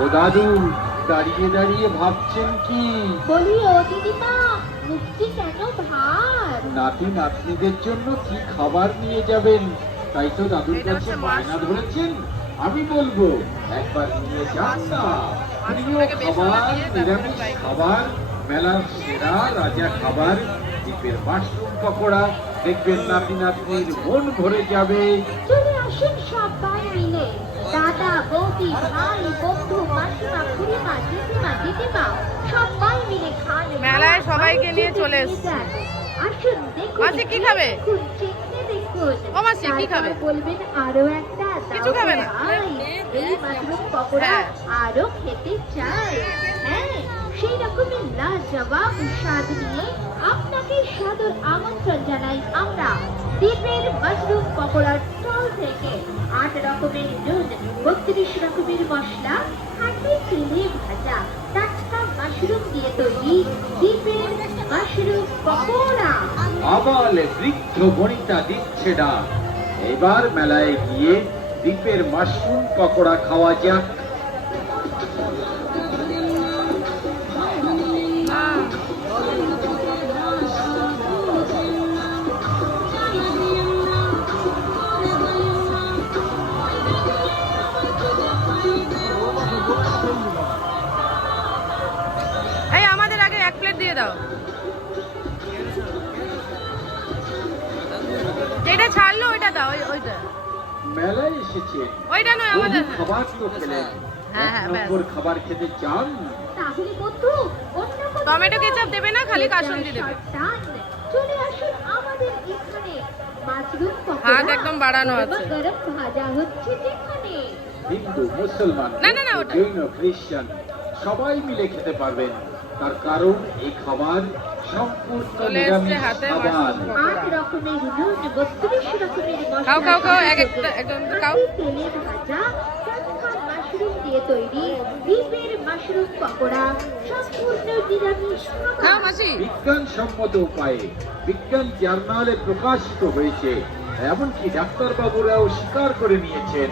ও দাদু, দাঁড়িয়ে দাঁড়িয়ে ভাবছেন কি? বলি ও দিদিমা, মুক্তি কেন ভার? নাতি নাতনিদের জন্য কি খাবার নিয়ে যাবেন, তাই তো দাদুর এটা কাছে হচ্ছে বায়না মাশরুম। ধরেছেন। আমি বলবো একবার নিয়ে যান না। প্রিয় মাশরুমটাকে বেসনে খাবার, দিয়ে তারপরে নিরামিষ fry করো। খাবার, মেলার সেরা রাজা খাবার দ্বীপের মাশরুম পকোড়া। দেখবেন নাতি নাতনির মন ভরে যাবে। চলে আসুন সবাই মিলে, দাদা বৌদি ভাই বন্ধু মাসিমা খুড়িমা জেঠিমা দিদিমা সবাই মিলে খান। মেলায় সবাইকে নিয়ে চলে এসেছে। আসুন দেখুন, মাসি কি খাবে? দেখুন, চেখে দেখুন। ও মাসি কি খাবে? তারপর বলবেন আরো একটা দাও কিছু খাবে না? ভাই, এই মাশরুম পকোড়া হ্যাঁ। আরো খেতে চাই। হ্যাঁ, সেই রকমই লাজবাব স্বাদ নিয়ে আপনাকে সাদর আমন্ত্রণ জানাই আমরা দ্বীপের মাশরুম পকোড়ার স্টল থেকে। 8 রকমের নুন, 32 রকমের মশলা, খাঁটি তেলে ভাজা টাটকা মাশরুম দিয়ে তৈরি দ্বীপের মাশরুম পকোড়া। আবালে বৃদ্ধ বনিতা দিচ্ছে ডাক। এবার মেলায় গিয়ে দ্বীপের মাশরুম পকোড়া খাওয়া যাক। এই আমাদের আগে 1 প্লেট দিয়ে দাও। যেটা ছাড়লো ওইটা দাও, ওইটা। মেলায় এসেছে, ওইটা নয় আমাদের। খাবার তো খেলেন, হ্যাঁ, এক হ্যাঁ, ব্যাস। নম্বর খাবার খেতে চান? তাহলে বন্ধু অন্য কোনো টমেটো কেচাপ দেবে না, খালি কাসুন্দি দেবে। টান, চলে আসুন আমাদের এখানে। মাশরুম পকোড়া হাত একদম বাড়ানো আছে। গরম গরম ভাজা হচ্ছে যেখানে। হিন্দু, মুসলমান, না, না, না, ওটা। জৈন, খ্রিস্টান সবাই মিলে খেতে পারবেন। তার কারণ এই খাবার সম্পূর্ণ চলে এসছে নিরামিষ হাতে খাবার। মাশরুম পকোড়া। 8 রকমের নুন, 32 রকমের মশলা, খাও, খাও, খাও, একদম খাও। খাঁটি তেলে ভাজা টাটকা মাশরুম দিয়ে তৈরি দ্বীপের মাশরুম পকোড়া সম্পূর্ণ নিরামিষ খাও খাবার। মাসি। বিজ্ঞানসম্মত উপায়ে বিজ্ঞান জার্নালে প্রকাশিত হয়েছে, এমনকি ডাক্তারবাবুরাও স্বীকার করে নিয়েছেন।